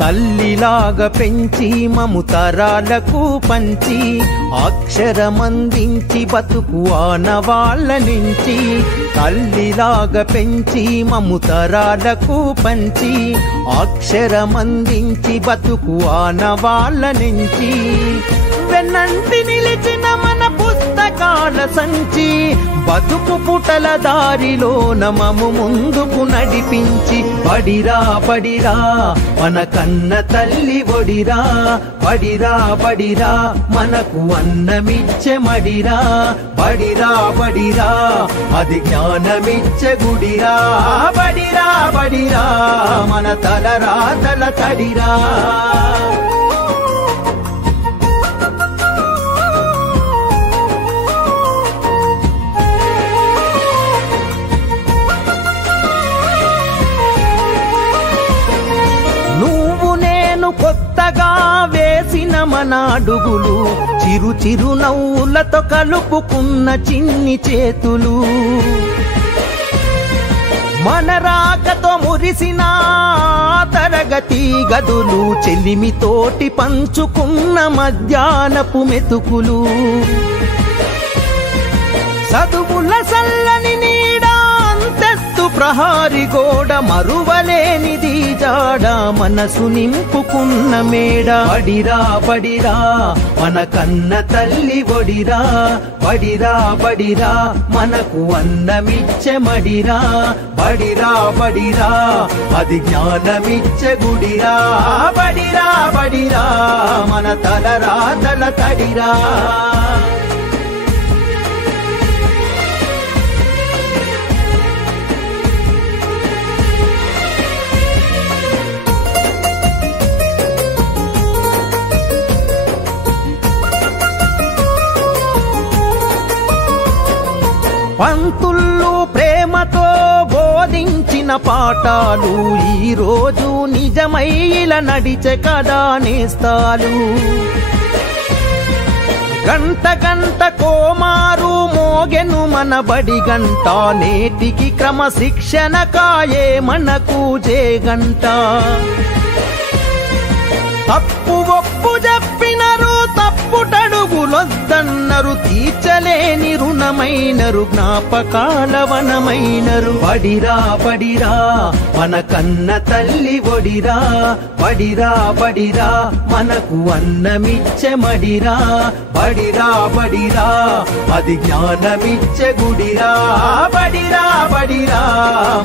తల్లిలాగా పెంచి మము తరాలకు పంచి అక్షరమందించి బతుకు ఆనవాళ్ళ నుంచి తల్లిలాగా పెంచి మము తరాలకు పంచి అక్షరమందించి బతుకు ఆనవాళ్ళ నుంచి వెన్నంటి నిలిచిన మన పుస్తకాల సంచి బతుకు పుటల దారిలో నమము ముందుకు నడిపించి బడిరా బడిరా మన కన్న తల్లి ఒడిరా బడిరా బడిరా మనకు అన్నమిచ్చే మడిరా బడిరా బడిరా అది జ్ఞానమిచ్చే గుడిరా బడిరా బడిరా మన తలరాతల తడిరా కొత్తగా వేసిన మన అడుగులు చిరు చిరు నవ్వులతో కలుపుకున్న చిన్ని చేతులు మన రాకతో మురిసిన తరగతి గదులు చెలిమితోటి పంచుకున్న మధ్యాహ్నపు మెతుకులు చదువుల సల్లని నీడా అంతెత్తు ప్రహారి గోడ మరువలేనిది జాడ మనసు నింపుకున్న మేడ బడిరా బడిరా మన కన్న తల్లి ఒడిరా బడిరా బడిరా మనకు అన్నమిచ్చే మడిరా బడిరా బడిరా అది జ్ఞానమిచ్చే గుడిరా బడిరా బడిరా మన తలరాతల తడిరా పంతుళ్ళు ప్రేమతో బోధించిన పాఠాలు ఈరోజు నిజమై ఇలా నడిచే కదా నేస్తాలు గంట గంట కోమారు మోగెను మన బడి గంట నేటికి క్రమశిక్షణ కాయే మనకు జేగంట తప్పు ఒప్పు చెప్పినరు తప్పుటడుగులొద్దన్నరు తీర్చలేని రుణమైనరు జ్ఞాపకాల వనమైనరు బడిరా బడిరా మన కన్న తల్లి ఒడిరా బడిరా బడిరా మనకు అన్నమిచ్చే మడిరా బడిరా బడిరా అది జ్ఞానమిచ్చే గుడిరా బడిరా బడిరా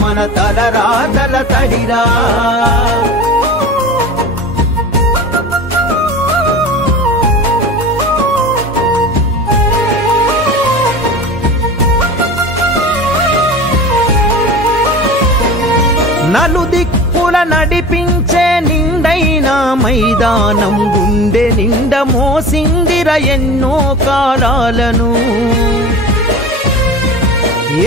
మన తలరాతల తడిరా నలుదిక్కుల నడిపించే నిండైన మైదానం గుండె నిండ మోసిందిర ఎన్నో కాలాలను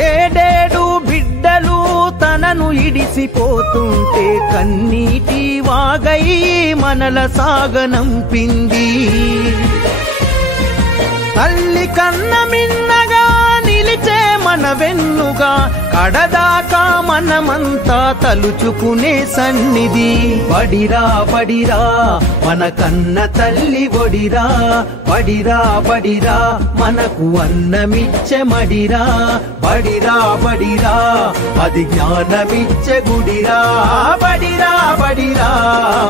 ఏడేడు బిడ్డలు తనను ఇడిసిపోతుంటే కన్నీటి వాగై మనల సాగనంపింది తల్లి కన్న మిన్నగా నిలిచే మన వెన్నుగా కడదాకా మనమంతా తలుచుకునే సన్నిధి బడిరా బడిరా మన కన్న తల్లి ఒడిరా బడిరా బడిరా మనకు అన్నమిచ్చే మడిరా బడిరా బడిరా అది జ్ఞానమిచ్చే గుడిరా బడిరా బడిరా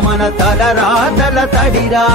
మన తలరాతల తడిరా